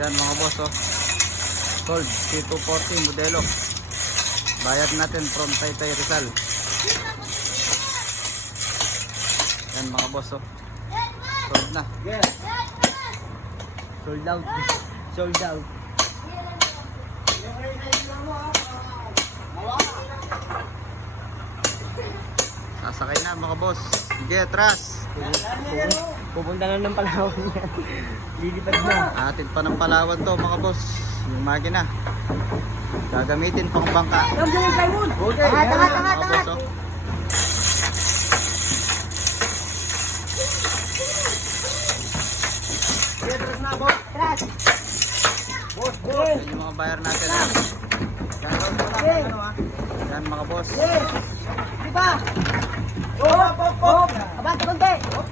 Yan mga boss oh. Sold C240 modelo. Bayad natin from Taytay Rizal. Yan mga boss oh. Sold na. Sold out. Sold out. Sasakay na mga boss. Sige, atras. Pupunta na ng Palawan yan. Lilipad na. Atin pa ng Palawan to mga boss. Yung makina. Gagamitin pang bangka. Yung plywood. Okay. Mga boss oh. Atras na, boss. Atras. Boss. Yan yung mga bayar natin. Yan mga boss. Di ba? Hop. Abante konti. Hop.